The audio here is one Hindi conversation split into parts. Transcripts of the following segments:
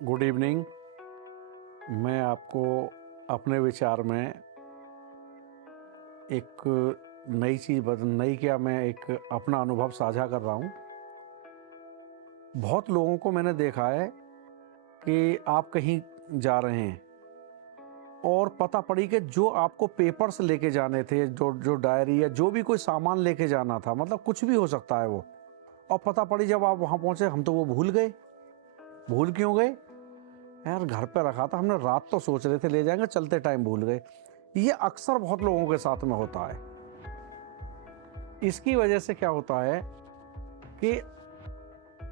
Good evening. मैं आपको अपने विचार में एक नई क्या मैं एक अपना अनुभव साझा कर रहा हूँ। बहुत लोगों को मैंने देखा है कि आप कहीं जा रहे हैं और पता पड़ी कि जो आपको पेपर्स लेके जाने थे, जो जो डायरी या जो भी कोई सामान लेके जाना था, मतलब कुछ भी हो सकता है वो, और पता पड़ी जब आप वहाँ पहुँचे हम तो वो भूल गए। भूल क्यों गए? यार घर पे रखा था हमने, रात तो सोच रहे थे ले जाएंगे, चलते टाइम भूल गए। ये अक्सर बहुत लोगों के साथ में होता है। इसकी वजह से क्या होता है कि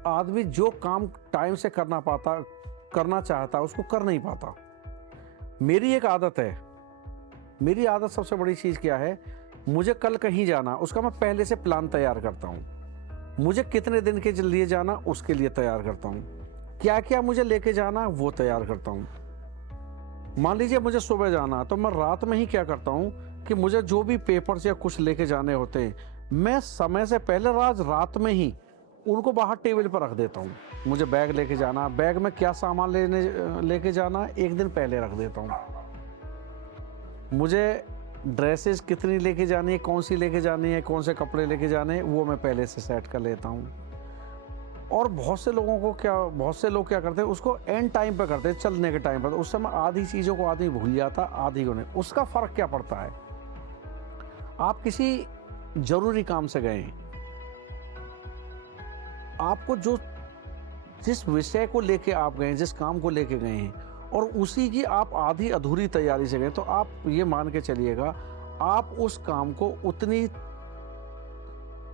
आदमी जो काम टाइम से करना चाहता है उसको कर नहीं पाता। मेरी एक आदत है, मेरी आदत सबसे बड़ी चीज़ क्या है, मुझे कल कहीं जाना उसका मैं पहले से प्लान तैयार करता हूँ। मुझे कितने दिन के लिए जाना उसके लिए तैयार करता हूँ। क्या क्या मुझे लेके जाना वो तैयार करता हूँ। मान लीजिए मुझे सुबह जाना तो मैं रात में ही क्या करता हूँ कि मुझे जो भी पेपर्स या कुछ लेके जाने होते हैं मैं समय से पहले रात में ही उनको बाहर टेबल पर रख देता हूँ। मुझे बैग लेके जाना, बैग में क्या सामान लेके जाना एक दिन पहले रख देता हूँ। मुझे ड्रेसेस कितनी लेके जानी है, कौन सी लेके जानी है, कौन से कपड़े लेके जाने हैं वो मैं पहले से सेट कर लेता हूँ। और बहुत से लोग क्या करते हैं, उसको एंड टाइम पे करते हैं, चलने के टाइम पर। उस समय आधी चीज़ों को आदमी भूल जाता, आधी को नहीं। उसका फ़र्क क्या पड़ता है, आप किसी ज़रूरी काम से गए हैं, आपको जिस विषय को लेके आप गए हैं, जिस काम को लेके गए हैं, और उसी की आप आधी अधूरी तैयारी से गए, तो आप ये मान के चलिएगा आप उस काम को उतनी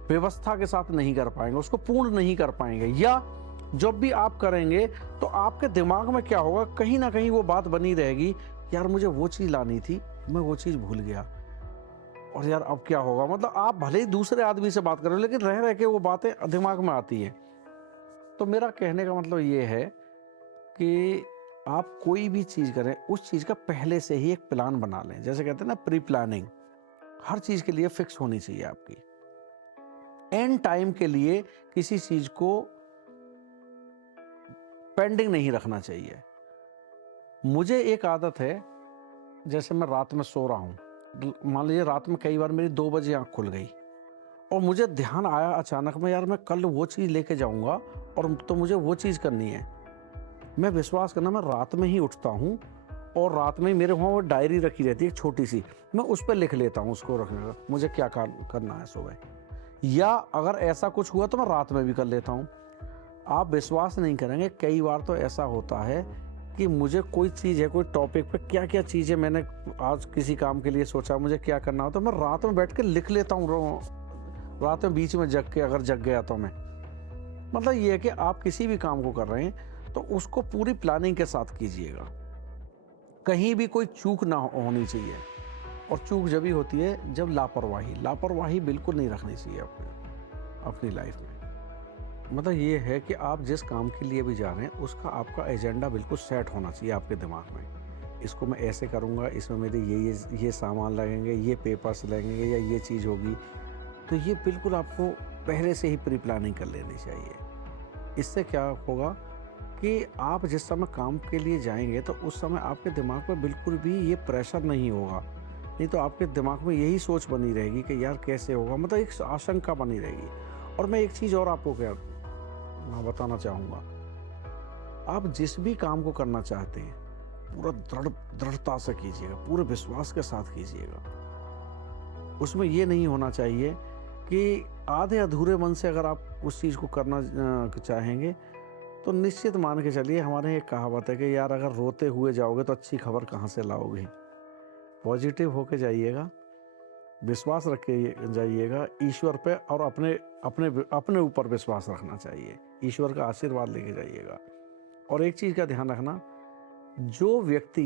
व्यवस्था के साथ नहीं कर पाएंगे, उसको पूर्ण नहीं कर पाएंगे। या जब भी आप करेंगे तो आपके दिमाग में क्या होगा, कहीं ना कहीं वो बात बनी रहेगी, यार मुझे वो चीज़ लानी थी, मैं वो चीज़ भूल गया, और यार अब क्या होगा। मतलब आप भले ही दूसरे आदमी से बात करें लेकिन रह रह के वो बातें दिमाग में आती हैं। तो मेरा कहने का मतलब ये है कि आप कोई भी चीज़ करें उस चीज़ का पहले से ही एक प्लान बना लें। जैसे कहते हैं ना, प्री प्लानिंग हर चीज़ के लिए फिक्स होनी चाहिए आपकी। एंड टाइम के लिए किसी चीज़ को पेंडिंग नहीं रखना चाहिए। मुझे एक आदत है, जैसे मैं रात में सो रहा हूँ, मान लीजिए रात में कई बार मेरी 2 बजे आँख खुल गई और मुझे ध्यान आया अचानक में, यार मैं कल वो चीज़ लेके जाऊँगा और तो मुझे वो चीज़ करनी है। मैं विश्वास करना, मैं रात में ही उठता हूँ और रात में ही मेरे वहाँ वो डायरी रखी रहती है छोटी सी, मैं उस पर लिख लेता हूँ उसको रखने का, मुझे क्या करना है सुबह। या अगर ऐसा कुछ हुआ तो मैं रात में भी कर लेता हूँ। आप विश्वास नहीं करेंगे, कई बार तो ऐसा होता है कि मुझे कोई चीज़ है, कोई टॉपिक पे क्या क्या चीज़ें मैंने आज किसी काम के लिए सोचा, मुझे क्या करना हो, तो मैं रात में बैठ के लिख लेता हूँ। रात में बीच में अगर जग गया तो मैं, मतलब ये है कि आप किसी भी काम को कर रहे हैं तो उसको पूरी प्लानिंग के साथ कीजिएगा। कहीं भी कोई चूक ना होनी चाहिए। और चूक जब भी होती है जब लापरवाही बिल्कुल नहीं रखनी चाहिए अपनी लाइफ में। मतलब ये है कि आप जिस काम के लिए भी जा रहे हैं उसका आपका एजेंडा बिल्कुल सेट होना चाहिए आपके दिमाग में। इसको मैं ऐसे करूँगा, इसमें मेरे ये सामान लगेंगे, ये पेपर्स लगेंगे, या ये चीज़ होगी। तो ये बिल्कुल आपको पहले से ही प्री प्लानिंग कर लेनी चाहिए। इससे क्या होगा कि आप जिस समय काम के लिए जाएंगे तो उस समय आपके दिमाग में बिल्कुल भी ये प्रेशर नहीं होगा। नहीं तो आपके दिमाग में यही सोच बनी रहेगी कि यार कैसे होगा, मतलब एक आशंका बनी रहेगी। और मैं एक चीज़ और आपको क्या मैं बताना चाहूँगा, आप जिस भी काम को करना चाहते हैं पूरा दृढ़ता से कीजिएगा, पूरे विश्वास के साथ कीजिएगा। उसमें ये नहीं होना चाहिए कि आधे अधूरे मन से अगर आप उस चीज़ को करना चाहेंगे तो निश्चित मान के चलिए, हमारे एक कहावत है कि यार अगर रोते हुए जाओगे तो अच्छी खबर कहाँ से लाओगे। पॉजिटिव होके जाइएगा, विश्वास रख के जाइएगा ईश्वर पे, और अपने ऊपर विश्वास रखना चाहिए, ईश्वर का आशीर्वाद लेके जाइएगा। और एक चीज़ का ध्यान रखना, जो व्यक्ति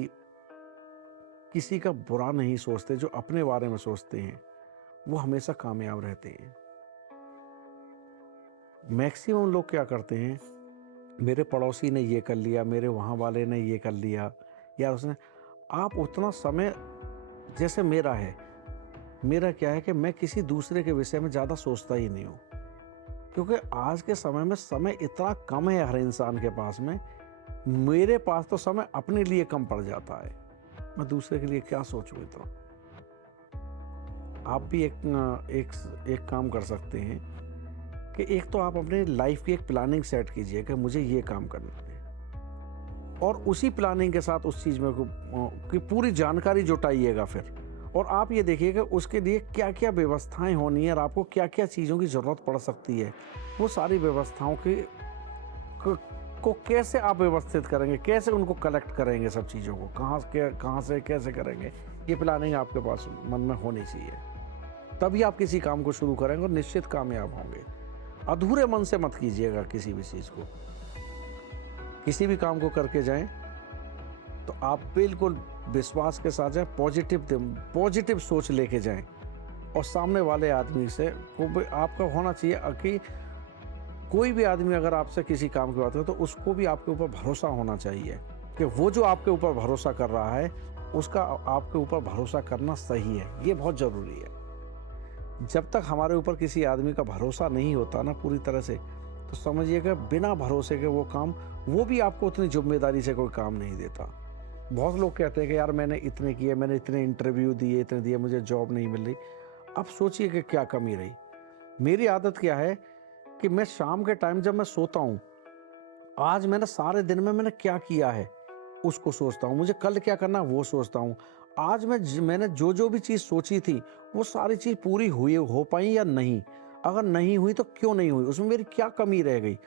किसी का बुरा नहीं सोचते, जो अपने बारे में सोचते हैं, वो हमेशा कामयाब रहते हैं। मैक्सिमम लोग क्या करते हैं, मेरे पड़ोसी ने ये कर लिया, मेरे वहाँ वाले ने ये कर लिया, या उसने, आप उतना समय, जैसे मेरा क्या है कि मैं किसी दूसरे के विषय में ज़्यादा सोचता ही नहीं हूँ। क्योंकि आज के समय में समय इतना कम है हर इंसान के पास में, मेरे पास तो समय अपने लिए कम पड़ जाता है, मैं दूसरे के लिए क्या सोचूं। तो आप भी एक काम कर सकते हैं कि एक तो आप अपने लाइफ की एक प्लानिंग सेट कीजिए कि मुझे ये काम करना है, और उसी प्लानिंग के साथ उस चीज़ में की पूरी जानकारी जुटाइएगा फिर। और आप ये देखिएगा उसके लिए क्या क्या व्यवस्थाएं होनी है और आपको क्या क्या चीज़ों की ज़रूरत पड़ सकती है। वो सारी व्यवस्थाओं को कैसे आप व्यवस्थित करेंगे, कैसे उनको कलेक्ट करेंगे, सब चीज़ों को कहाँ से कैसे करेंगे, ये प्लानिंग आपके पास मन में होनी चाहिए। तभी आप किसी काम को शुरू करेंगे और निश्चित कामयाब होंगे। अधूरे मन से मत कीजिएगा किसी भी चीज़ को। किसी भी काम को करके जाएं तो आप बिल्कुल विश्वास के साथ जाएं, पॉजिटिव सोच लेके जाएं। और सामने वाले आदमी से आपका होना चाहिए कि कोई भी आदमी अगर आपसे किसी काम की बात करे तो उसको भी आपके ऊपर भरोसा होना चाहिए कि वो जो आपके ऊपर भरोसा कर रहा है उसका आपके ऊपर भरोसा करना सही है। ये बहुत ज़रूरी है। जब तक हमारे ऊपर किसी आदमी का भरोसा नहीं होता ना पूरी तरह से, तो समझिएगा बिना भरोसे के वो भी आपको उतनी जिम्मेदारी से कोई काम नहीं देता। बहुत लोग कहते हैं कि यार मैंने इतने किए, मैंने इतने इंटरव्यू दिए, इतने दिए, मुझे जॉब नहीं मिल रही। अब सोचिए कि क्या कमी रही। मेरी आदत क्या है कि मैं शाम के टाइम जब मैं सोता हूँ, आज मैंने सारे दिन में मैंने क्या किया है उसको सोचता हूँ, मुझे कल क्या करना वो सोचता हूँ। आज मैंने जो भी चीज़ सोची थी वो सारी चीज़ पूरी हो पाई या नहीं, अगर नहीं हुई तो क्यों नहीं हुई, उसमें मेरी क्या कमी रह गई,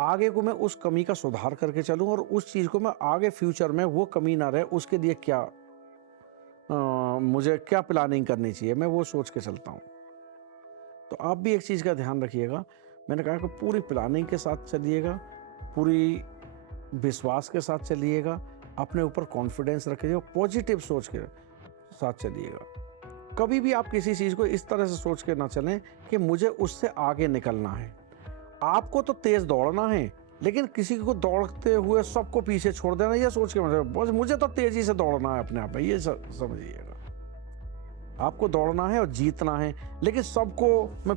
आगे को मैं उस कमी का सुधार करके चलूँ और उस चीज़ को मैं आगे फ्यूचर में वो कमी ना रहे उसके लिए मुझे क्या प्लानिंग करनी चाहिए, मैं वो सोच के चलता हूँ। तो आप भी एक चीज़ का ध्यान रखिएगा, मैंने कहा कि पूरी प्लानिंग के साथ चलिएगा, पूरी विश्वास के साथ चलिएगा, अपने ऊपर कॉन्फिडेंस रखिएगा, पॉजिटिव सोच के साथ चलिएगा। कभी भी आप किसी चीज़ को इस तरह से सोच के ना चलें कि मुझे उससे आगे निकलना है। आपको तो तेज़ दौड़ना है, लेकिन किसी को दौड़ते हुए सबको पीछे छोड़ देना, ये सोच के बस मुझे तो तेज़ी से दौड़ना है अपने आप में, ये समझिएगा। आपको दौड़ना है और जीतना है, लेकिन सबको मैं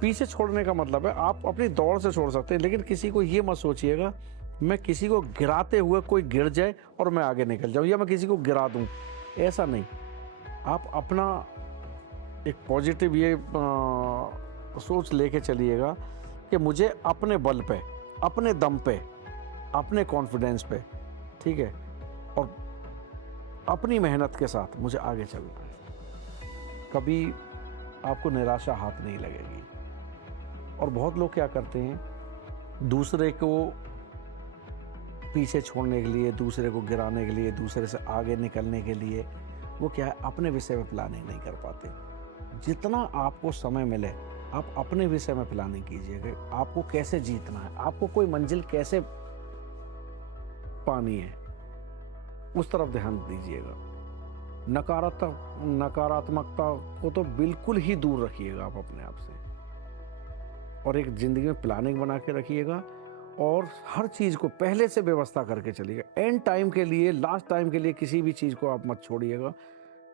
पीछे छोड़ने का मतलब है आप अपनी दौड़ से छोड़ सकते हैं, लेकिन किसी को ये मत सोचिएगा मैं किसी को गिराते हुए कोई गिर जाए और मैं आगे निकल जाऊं, या मैं किसी को गिरा दूं, ऐसा नहीं। आप अपना एक पॉजिटिव ये सोच लेके चलिएगा कि मुझे अपने बल पे, अपने दम पे, अपने कॉन्फिडेंस पे, ठीक है, और अपनी मेहनत के साथ मुझे आगे चलना है। कभी आपको निराशा हाथ नहीं लगेगी। और बहुत लोग क्या करते हैं, दूसरे को पीछे छोड़ने के लिए, दूसरे को गिराने के लिए, दूसरे से आगे निकलने के लिए वो क्या है, अपने विषय में प्लानिंग नहीं कर पाते। जितना आपको समय मिले आप अपने विषय में प्लानिंग कीजिएगा, आपको कैसे जीतना है, आपको कोई मंजिल कैसे पानी है, उस तरफ ध्यान दीजिएगा। नकारात्मकता को तो बिल्कुल ही दूर रखिएगा आप अपने आप से, और एक ज़िंदगी में प्लानिंग बना के रखिएगा और हर चीज़ को पहले से व्यवस्था करके चलिएगा। एंड टाइम के लिए, लास्ट टाइम के लिए किसी भी चीज़ को आप मत छोड़िएगा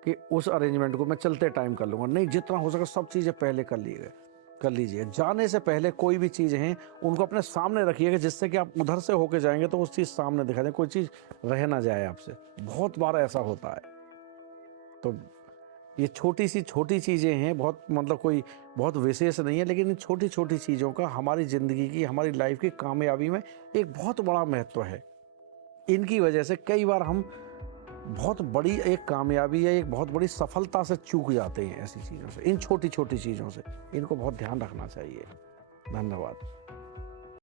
कि उस अरेंजमेंट को मैं चलते टाइम कर लूँगा। नहीं, जितना हो सके सब चीज़ें पहले कर लीजिए। जाने से पहले कोई भी चीज़ हैं उनको अपने सामने रखिएगा, जिससे कि आप उधर से होके जाएंगे तो उस चीज़ सामने दिखा दें, कोई चीज़ रह ना जाए आपसे। बहुत बार ऐसा होता है। तो ये छोटी चीज़ें हैं, बहुत मतलब कोई बहुत विशेष नहीं है, लेकिन इन छोटी चीज़ों का हमारी ज़िंदगी की, हमारी लाइफ की कामयाबी में एक बहुत बड़ा महत्व है। इनकी वजह से कई बार हम बहुत बड़ी एक कामयाबी या एक बहुत बड़ी सफलता से चूक जाते हैं। ऐसी चीज़ों से, इन छोटी चीज़ों से इनको बहुत ध्यान रखना चाहिए। धन्यवाद।